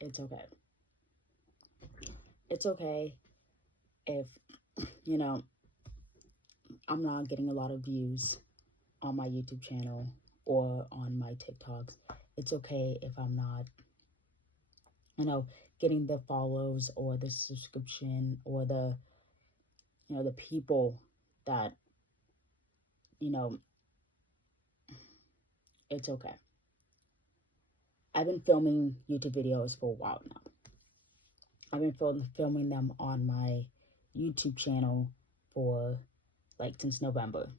It's okay. It's okay if, you know, I'm not getting a lot of views on my YouTube channel or on my TikToks. It's okay if I'm not, you know, getting the follows or the subscription or the people that, you know, it's okay. I've been filming YouTube videos for a while now. I've been filming them on my YouTube channel for like since November.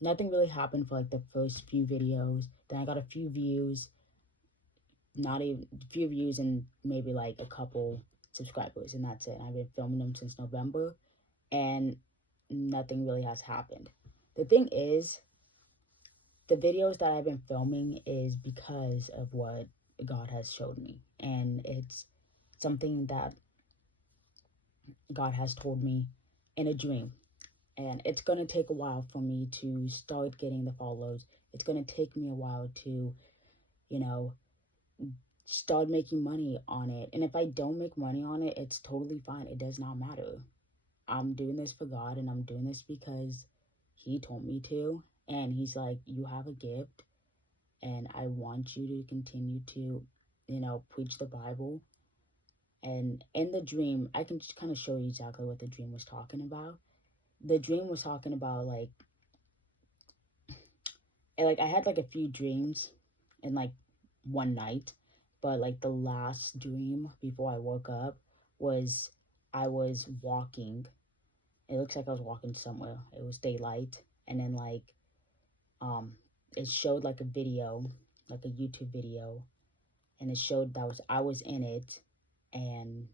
Nothing really happened for like the first few videos. Then I got a few views, not even a few views, and maybe like a couple subscribers, and that's it. I've been filming them since November, and nothing really has happened. The thing is, the videos that I've been filming is because of what God has showed me, and it's something that God has told me in a dream. And it's going to take a while for me to start getting the follows. It's going to take me a while to, you know, start making money on it. And if I don't make money on it, it's totally fine. It does not matter. I'm doing this for God, and I'm doing this because He told me to. And He's like, you have a gift, and I want you to continue to, preach the Bible. And in the dream, I can just kind of show you exactly what the dream was talking about. The dream was talking about I had like a few dreams in like one night, but like the last dream before I woke up was I was walking. It looks like I was walking somewhere. It was daylight, and then um it showed like a video, like a YouTube video, and it showed that I was in it, and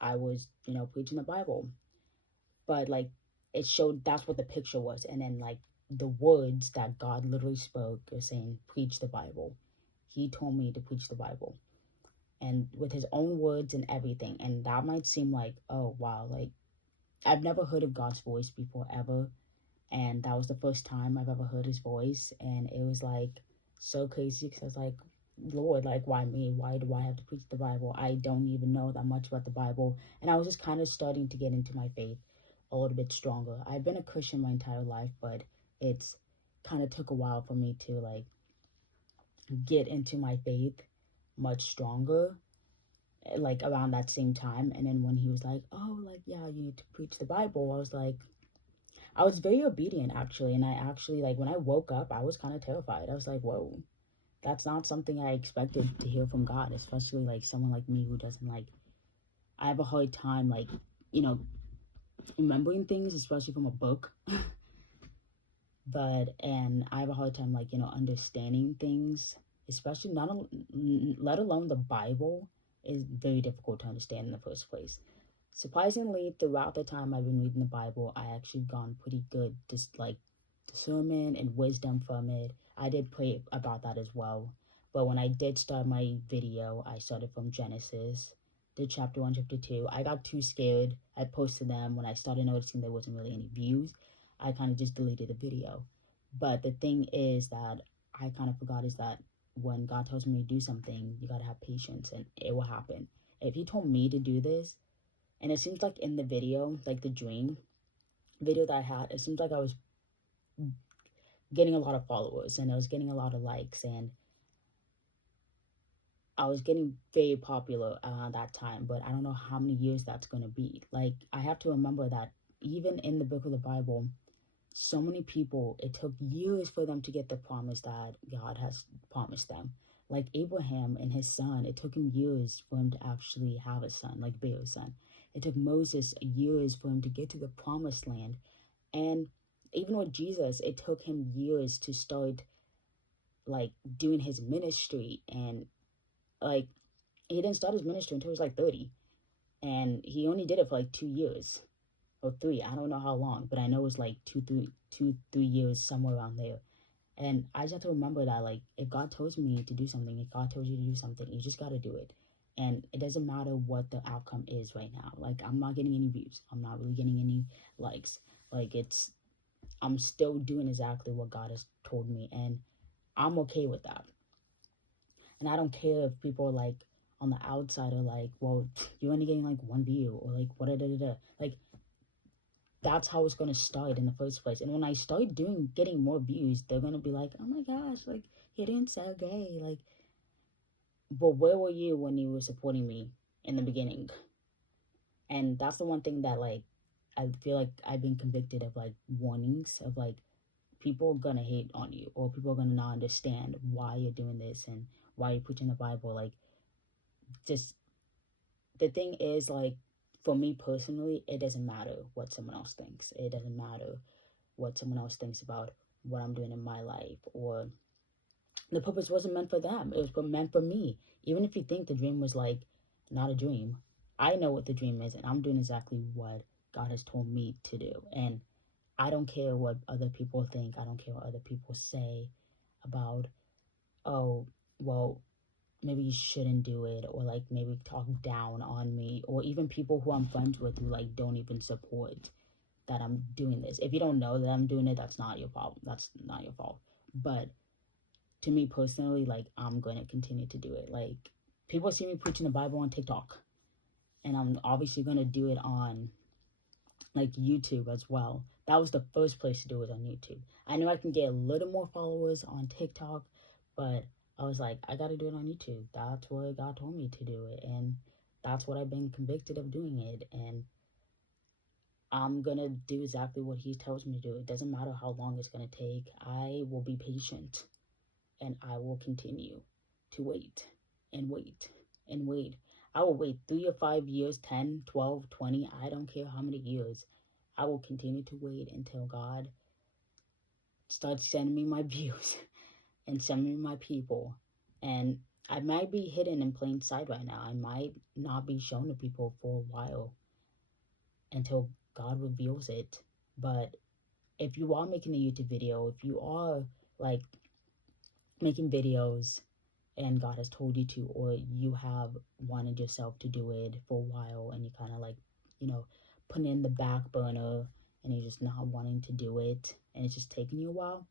I was, preaching the Bible. But like it showed that's what the picture was, and then like the words that God literally spoke are saying, preach the Bible. He told me to preach the Bible, and with his own words and everything. And that might seem like, oh wow, like I've never heard of God's voice before ever, and that was the first time I've ever heard his voice. And it was like so crazy because I was like, Lord, like, why me? Why do I have to preach the Bible? I don't even know that much about the Bible. And I was just kind of starting to get into my faith a little bit stronger. I've been a Christian my entire life, but it's kind of took a while for me to like get into my faith much stronger, like around that same time. And then when he was like, oh, like, yeah, you need to preach the Bible, I was like, I was very obedient actually. And I actually, like, when I woke up, I was kind of terrified. I was like, whoa, that's not something I expected to hear from God, especially like someone like me who doesn't like, I have a hard time, like, you know, remembering things, especially from a book. And I have a hard time, like, understanding things, especially not, let alone the Bible is very difficult to understand in the first place. Surprisingly, throughout the time I've been reading the Bible, I actually gone pretty good, just like discernment and wisdom from it. I did pray about that as well. But when I did start my video, I started from Genesis, did chapter 1, chapter 2. I got too scared. I posted them. When I started noticing there wasn't really any views, I kind of just deleted the video. But the thing is that I kind of forgot is that when God tells me to do something, you got to have patience and it will happen. If He told me to do this, and it seems like in the video, like the dream video that I had, it seems like I was getting a lot of followers and I was getting a lot of likes, and I was getting very popular around that time. But I don't know how many years that's going to be. Like, I have to remember that even in the book of the Bible, so many people, it took years for them to get the promise that God has promised them. Like Abraham and his son, it took him years for him to actually have a son, like bear a son. It took Moses years for him to get to the promised land. And even with Jesus, it took him years to start like doing his ministry. And like he didn't start his ministry until he was like 30. And he only did it for like 2 years or three. I don't know how long, but I know it was like 3 years, somewhere around there. And I just have to remember that, like, if God tells me to do something, if God tells you to do something, you just got to do it. And it doesn't matter what the outcome is right now. Like, I'm not getting any views. I'm not really getting any likes. Like, I'm still doing exactly what God has told me. And I'm okay with that. And I don't care if people are like, on the outside are like, well, you're only getting like one view, or like what like that's how it's gonna start in the first place. And when I start getting more views, they're gonna be like, oh my gosh, like you're doing so great. Like, but where were you when you were supporting me in the beginning? And that's the one thing that like I feel like I've been convicted of, like warnings of like people are gonna hate on you, or people are gonna not understand why you're doing this and why you're preaching the Bible. Like, just the thing is, like, for me personally, it doesn't matter what someone else thinks. It doesn't matter what someone else thinks about what I'm doing in my life, or the purpose wasn't meant for them. It was meant for me. Even if you think the dream was like not a dream, I know what the dream is, and I'm doing exactly what God has told me to do. And I don't care what other people think. I don't care what other people say about, oh, well, maybe you shouldn't do it, or like maybe talk down on me, or even people who I'm friends with who like don't even support that I'm doing this. If you don't know that I'm doing it, that's not your problem. That's not your fault. But to me personally, like, I'm going to continue to do it. Like, people see me preaching the Bible on TikTok, and I'm obviously going to do it on like YouTube as well. That was the first place to do it, on YouTube. I know I can get a little more followers on TikTok, but I was like, I gotta do it on YouTube. That's what God told me to do it, and that's what I've been convicted of doing it, and I'm gonna do exactly what He tells me to do. It doesn't matter how long it's gonna take. I will be patient, and I will continue to wait and wait and wait. I will wait 3 or 5 years, 10, 12, 20. I don't care how many years. I will continue to wait until God starts sending me my views and sending me my people. And I might be hidden in plain sight right now. I might not be shown to people for a while until God reveals it. But if you are making a YouTube video, if you are like making videos and God has told you to, or you have wanted yourself to do it for a while and you kind of like, putting in the back burner and you're just not wanting to do it and it's just taking you a while,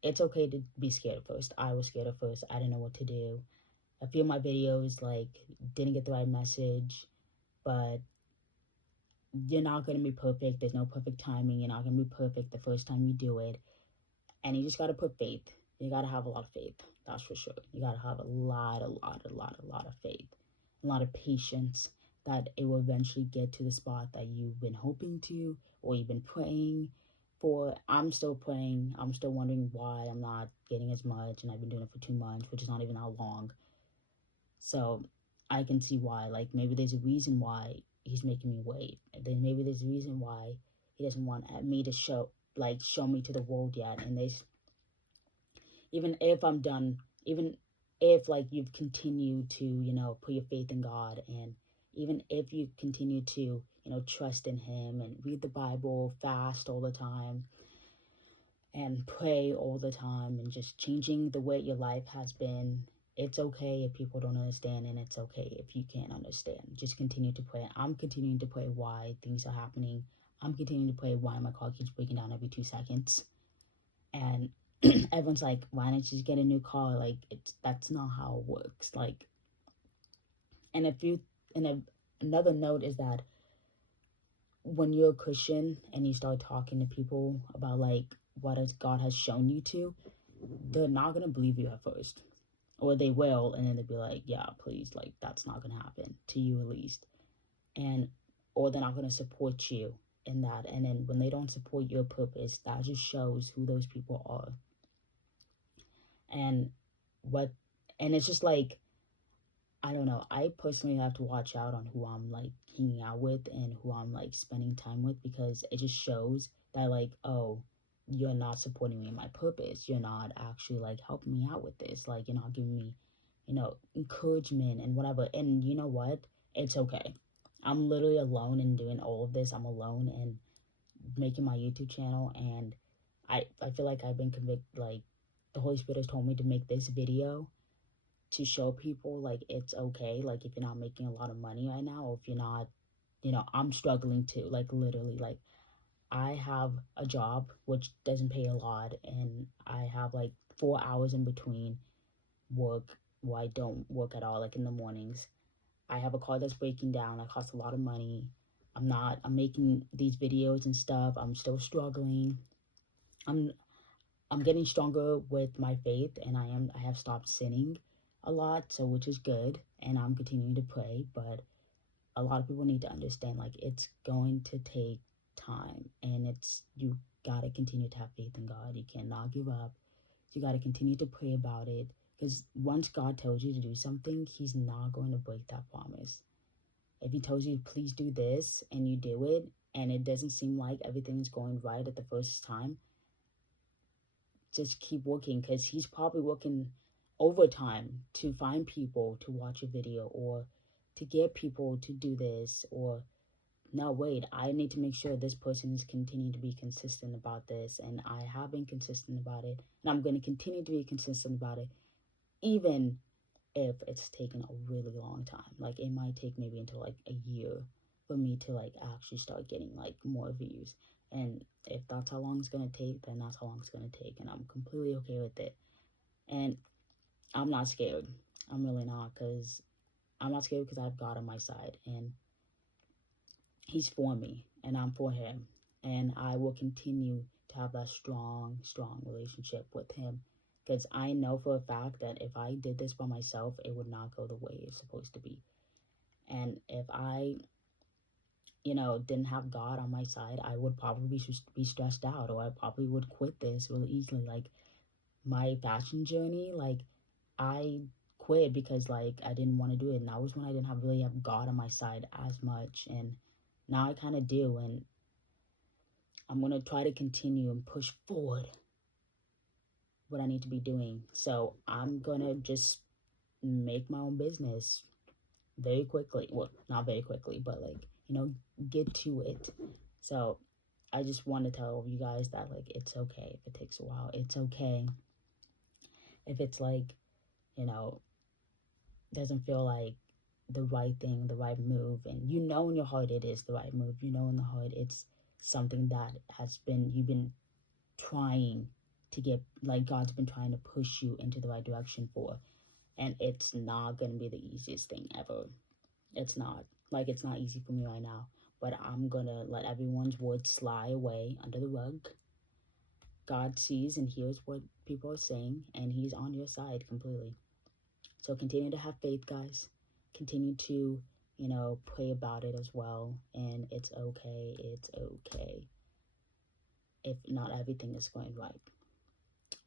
it's okay to be scared at first. I was scared at first. I didn't know what to do. A few of my videos like didn't get the right message, but you're not going to be perfect. There's no perfect timing. You're not going to be perfect the first time you do it. And you just got to put faith. You got to have a lot of faith. That's for sure. You got to have a lot of faith, a lot of patience that it will eventually get to the spot that you've been hoping to, or you've been praying for. I'm still praying. I'm still wondering why I'm not getting as much, and I've been doing it for 2 months, which is not even that long. So I can see why. Like, maybe there's a reason why He's making me wait. Then maybe there's a reason why He doesn't want me to show me to the world yet. And there's, even if I'm done, even if like you've continued to, put your faith in God, and even if you continue to, trust in Him and read the Bible, fast all the time, and pray all the time, and just changing the way your life has been, it's okay if people don't understand, and it's okay if you can't understand. Just continue to pray. I'm continuing to pray why things are happening. I'm continuing to pray why my car keeps breaking down every 2 seconds. And everyone's like, why don't you just get a new car? Like, that's not how it works. Like, and another note is that when you're a Christian and you start talking to people about like what God has shown you to, they're not gonna believe you at first, or they will, and then they'll be like, yeah, please, like, that's not gonna happen to you, at least. And or they're not gonna support you in that. And then when they don't support your purpose, that just shows who those people are. And it's just like, I don't know, I personally have to watch out on who I'm like hanging out with and who I'm like spending time with, because it just shows that like, oh, you're not supporting me in my purpose. You're not actually like helping me out with this. Like, you're not giving me, encouragement and whatever. And you know what? It's okay. I'm literally alone in doing all of this. I'm alone in making my YouTube channel, and I feel like I've been convicted, like the Holy Spirit has told me to make this video to show people like it's okay, like if you're not making a lot of money right now, or if you're not, I'm struggling too, like literally, like I have a job which doesn't pay a lot, and I have like 4 hours in between work where I don't work at all, like in the mornings, I have a car that's breaking down. That costs a lot of money. I'm making these videos and stuff. I'm still struggling. I'm getting stronger with my faith, and I have stopped sinning a lot, so which is good, and I'm continuing to pray. But a lot of people need to understand, like, it's going to take time, and you gotta continue to have faith in God. You cannot give up. You gotta continue to pray about it, because once God tells you to do something, he's not going to break that promise. If he tells you, please do this, and you do it, and it doesn't seem like everything's going right at the first time, just keep working, because he's probably working overtime to find people to watch a video, or to get people to do this, or no, wait, I need to make sure this person is continuing to be consistent about this, and I have been consistent about it, and I'm going to continue to be consistent about it, even if it's taken a really long time. Like, it might take maybe until like a year for me to like actually start getting like more views. And if that's how long it's gonna take, then that's how long it's gonna take, and I'm completely okay with it. And I'm not scared. I'm really not, because I'm not scared, because I've God on my side, and he's for me, and I'm for him, and I will continue to have that strong relationship with him, because I know for a fact that if I did this by myself, it would not go the way it's supposed to be. And if I, didn't have God on my side, I would probably be stressed out, or I probably would quit this really easily. Like, my fashion journey, like, I quit because like I didn't want to do it, and that was when I didn't really have God on my side as much, and now I kind of do, and I'm going to try to continue and push forward what I need to be doing. So I'm going to just make my own business very quickly. Well, not very quickly, but like, get to it. So I just want to tell you guys that like, it's okay if it takes a while. It's okay if it's like, doesn't feel like the right thing, the right move. And in your heart it is the right move. In the heart it's something that you've been trying to get, like, God's been trying to push you into the right direction for. And it's not going to be the easiest thing ever. It's not. Like, it's not easy for me right now. But I'm going to let everyone's words slide away under the rug. God sees and hears what people are saying, and he's on your side completely. So continue to have faith, guys. Continue to, pray about it as well. And it's okay. It's okay if not everything is going right.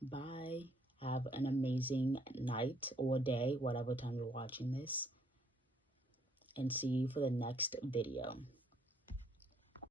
Bye. Have an amazing night or day, whatever time you're watching this. And see you for the next video.